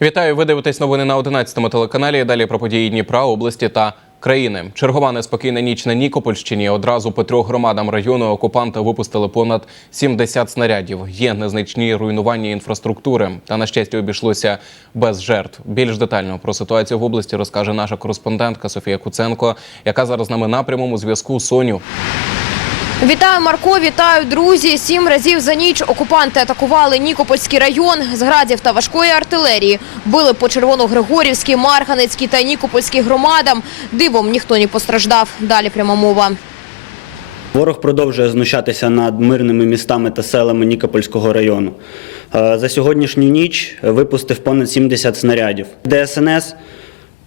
Вітаю, ви дивитесь новини на 11 телеканалі. Далі про події Дніпра, області та країни. Чергова неспокійна ніч на Нікопольщині. Одразу по трьох громадам району окупанти випустили понад 70 снарядів. Є незначні руйнування інфраструктури. Та на щастя обійшлося без жертв. Більш детально про ситуацію в області розкаже наша кореспондентка Софія Куценко, яка зараз з нами на прямому зв'язку. Соню. Вітаю, Марко, вітаю, друзі. Сім разів за ніч окупанти атакували Нікопольський район з градів та важкої артилерії. Били по Червоногригорівській, Марганецькій та Нікопольській громадам. Дивом ніхто не постраждав. Далі пряма мова. Ворог продовжує знущатися над мирними містами та селами Нікопольського району. Е, За сьогоднішню ніч випустив понад 70 снарядів. ДСНС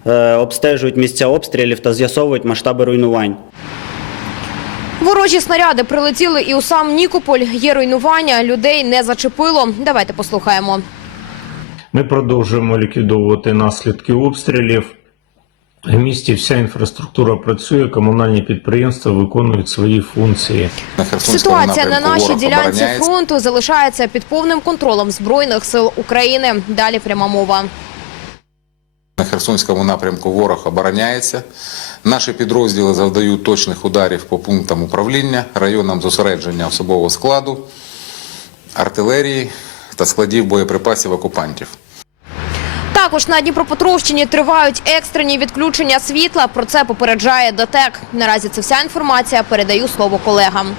е, обстежують місця обстрілів та з'ясовують масштаби руйнувань. Ворожі снаряди прилетіли і у сам Нікополь. Є руйнування, людей не зачепило. Давайте послухаємо. Ми продовжуємо ліквідовувати наслідки обстрілів. В місті вся інфраструктура працює, комунальні підприємства виконують свої функції. На Херсонському Ситуація на нашій ділянці фронту залишається під повним контролем збройних сил України. Далі пряма мова. На Херсонському напрямку ворог обороняється. Наші підрозділи завдають точних ударів по пунктам управління, районам зосередження особового складу, артилерії та складів боєприпасів окупантів. Також на Дніпропетровщині тривають екстрені відключення світла. Про це попереджає ДТЕК. Наразі це вся інформація. Передаю слово колегам.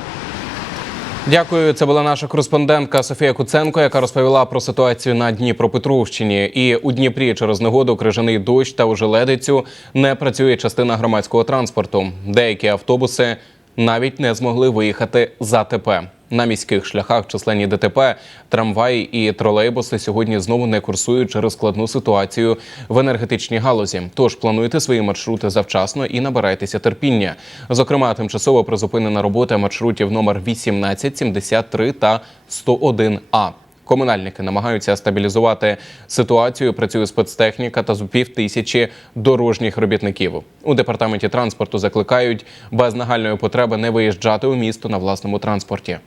Дякую. Це була наша кореспондентка Софія Куценко, яка розповіла про ситуацію на Дніпропетровщині. І у Дніпрі через негоду, крижаний дощ та ожеледицю не працює частина громадського транспорту. Деякі автобуси навіть не змогли виїхати за АТП. На міських шляхах численні ДТП, трамваї і тролейбуси сьогодні знову не курсують через складну ситуацію в енергетичній галузі. Тож плануйте свої маршрути завчасно і набирайтеся терпіння. Зокрема, тимчасово призупинена робота маршрутів номер 18, 73 та 101А. Комунальники намагаються стабілізувати ситуацію. Працює спецтехніка та з пів тисячі дорожніх робітників. У департаменті транспорту закликають без нагальної потреби не виїжджати у місто на власному транспорті.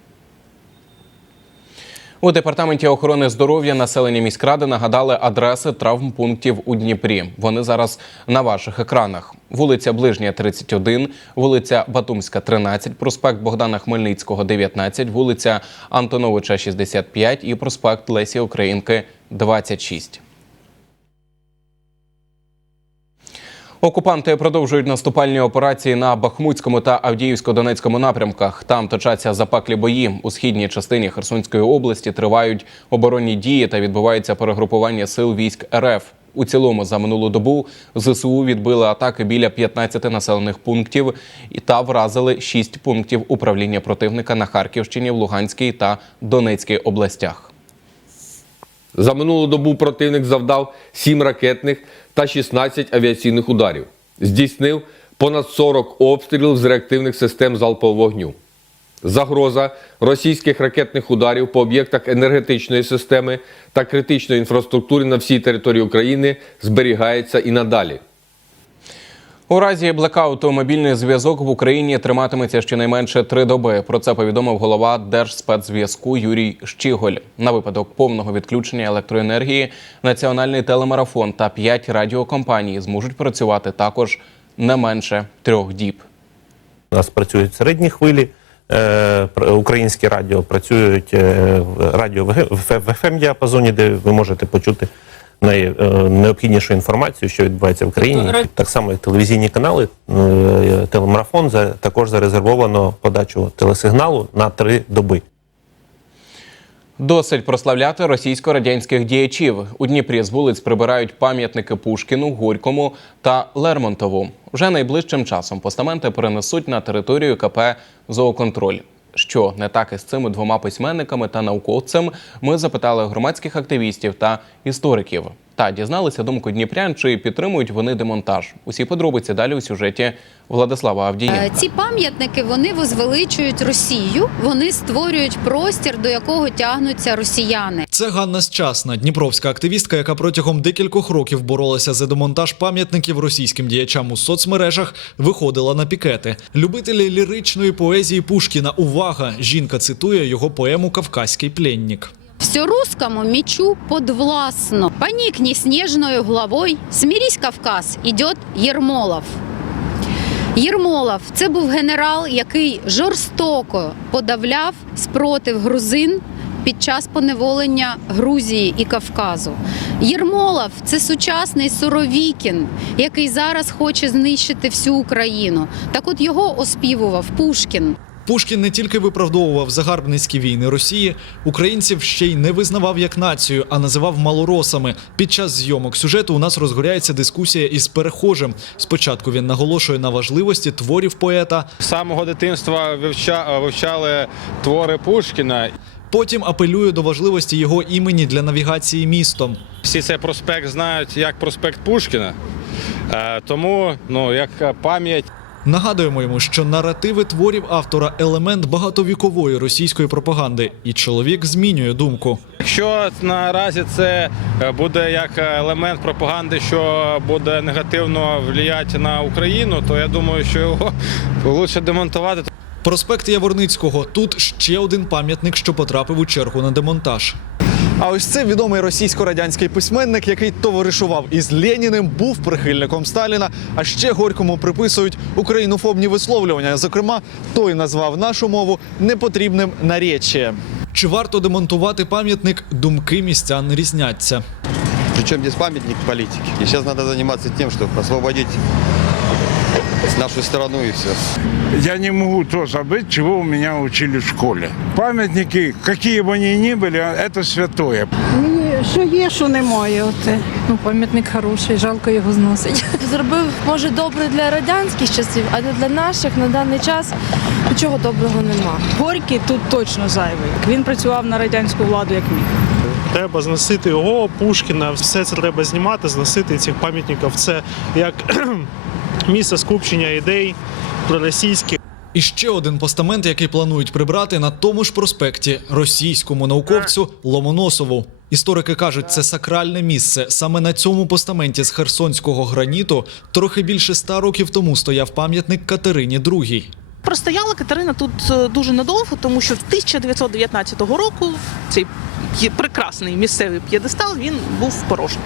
У департаменті охорони здоров'я населення міськради нагадали адреси травмпунктів у Дніпрі. Вони зараз на ваших екранах: вулиця Ближня, 31, вулиця Батумська, 13, проспект Богдана Хмельницького, 19, вулиця Антоновича, 65 і проспект Лесі Українки, 26. Окупанти продовжують наступальні операції на Бахмутському та Авдіївсько-Донецькому напрямках. Там точаться запеклі бої. У східній частині Херсонської області тривають оборонні дії та відбувається перегрупування сил військ РФ. У цілому за минулу добу ЗСУ відбили атаки біля 15 населених пунктів та вразили 6 пунктів управління противника на Харківщині, в Луганській та Донецькій областях. За минулу добу противник завдав 7 ракетних та 16 авіаційних ударів. Здійснив понад 40 обстрілів з реактивних систем залпового вогню. Загроза російських ракетних ударів по об'єктах енергетичної системи та критичної інфраструктури на всій території України зберігається і надалі. У разі блекауту мобільний зв'язок в Україні триматиметься щонайменше три доби. Про це повідомив голова Держспецзв'язку Юрій Щіголь. На випадок повного відключення електроенергії національний телемарафон та п'ять радіокомпаній зможуть працювати також не менше трьох діб. У нас працюють середні хвилі. е, Українські радіо працюють е, радіо в fm діапазоні, де ви можете почути найнеобхіднішу інформацію, що відбувається в країні. Так само, як телевізійні канали, е, телемарафон також зарезервовано подачу телесигналу на три доби. Досить прославляти російсько-радянських діячів. У Дніпрі з вулиць прибирають пам'ятники Пушкіну, Горькому та Лермонтову. Вже найближчим часом постаменти перенесуть на територію КП «Зооконтроль». Що не так із цими двома письменниками та науковцем, ми запитали громадських активістів та істориків. Та дізналися думку дніпрян, чи підтримують вони демонтаж. Усі подробиці далі у сюжеті Владислава Авдієнка. Е, Ці пам'ятники вони возвеличують Росію, вони створюють простір, до якого тягнуться росіяни. Це Ганна Счасна, дніпровська активістка, яка протягом декількох років боролася за демонтаж пам'ятників російським діячам у соцмережах, виходила на пікети. Любителі ліричної поезії Пушкіна. Увага! Жінка цитує його поему Кавказький пленник. Все русскому мечу подвластно. Поникни снежною главой, смирись, Кавказ, идет Єрмолов. Єрмолов це був генерал, який жорстоко подавляв спротив грузин під час поневолення Грузії і Кавказу. Єрмолов це сучасний Суровікін, який зараз хоче знищити всю Україну. Так от його оспівував Пушкін. Пушкін не тільки виправдовував загарбницькі війни Росії, українців ще й не визнавав як націю, а називав малоросами. Під час зйомок сюжету у нас розгоряється дискусія із перехожим. Спочатку він наголошує на важливості творів поета, З самого дитинства вивчали твори Пушкіна. потім апелює до важливості його імені для навігації містом. Всі цей проспект знають як проспект Пушкіна. Е, Тому, ну, як пам'ять. Нагадуємо йому, що наративи творів автора елемент багатовікової російської пропаганди, і чоловік змінює думку. Якщо наразі це е, буде як елемент пропаганди, що буде негативно впливати на Україну, то я думаю, що його краще демонтувати. Проспект Яворницького тут ще один пам'ятник, що потрапив у чергу на демонтаж. А ось це відомий російсько-радянський письменник, який товаришував із Леніним, був прихильником Сталіна. А ще горькому приписують українофобні висловлювання. Зокрема, той назвав нашу мову непотрібним наречієм. Чи варто демонтувати пам'ятник? Думки містян різняться. Причем здесь памятник политики. И сейчас надо заниматься тем, чтобы освободить нашу страну и все. Я не могу то забыть, чего у меня учили в школе. Памятники, какие бы они ни были, это святое. Що є, що немає. Оце. Ну, пам'ятник хороший, жалко його зносить. Зробив, може, добре для радянських часів, а для наших на даний час нічого доброго нема. Горький тут точно зайвий. Він працював на радянську владу як міг. Треба зносити його, Пушкіна, все це треба знімати, зносити цих пам'ятників. Це як місце скупчення ідей проросійських. І ще один постамент, який планують прибрати на тому ж проспекті російському науковцю Ломоносову. Історики кажуть, це сакральне місце. Саме на цьому постаменті з херсонського граніту трохи більше ста років тому стояв пам'ятник Катерині II. Простояла Катерина тут е, дуже надовго, тому що в 1919 року цей прекрасний місцевий п'єдестал він був порожній.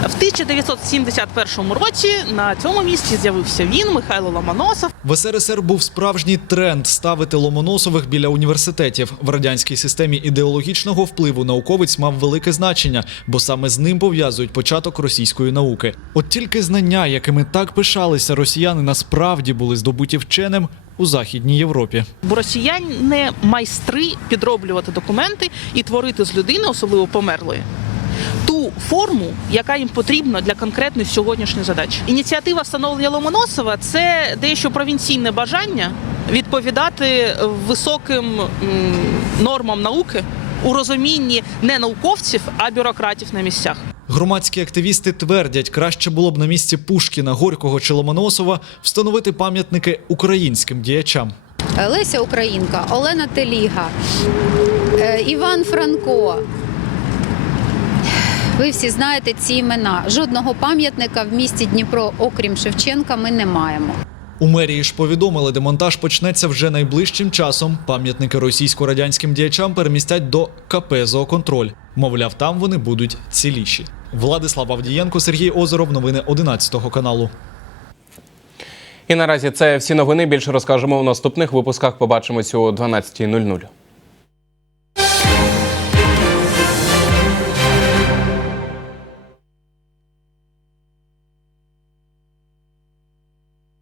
В 1971 році на цьому місці з'явився він, Михайло Ломоносов. В СРСР був справжній тренд ставити Ломоносових біля університетів. В радянській системі ідеологічного впливу науковець мав велике значення, бо саме з ним пов'язують початок російської науки. От тільки знання, якими так пишалися росіяни, насправді були здобуті вченим у Західній Європі. Бо росіяни не майстри підроблювати документи і творити з людини, особливо померлої. Ту форму, яка їм потрібна для конкретної сьогоднішньої задачі. Ініціатива встановлення Ломоносова це дещо провінційне бажання відповідати високим нормам науки у розумінні не науковців, а бюрократів на місцях. Громадські активісти твердять, краще було б на місці Пушкіна, Горького чи Ломоносова встановити пам'ятники українським діячам. Леся Українка, Олена Теліга, е, Іван Франко. Ви всі знаєте ці імена. Жодного пам'ятника в місті Дніпро, окрім Шевченка, ми не маємо. У мерії ж повідомили, демонтаж почнеться вже найближчим часом. Пам'ятники російсько-радянським діячам перемістять до КП «Зооконтроль». Мовляв, там вони будуть ціліші. Владислав Авдієнко, Сергій Озеров. Новини 11 каналу. І наразі це всі новини. Більше розкажемо в наступних випусках. Побачимось о 12.00.